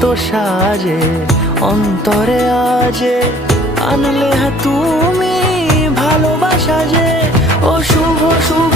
কত সাজে অন্তরে আজে আনলে তুমি ভালোবাসা যে। ও শুভ শুভ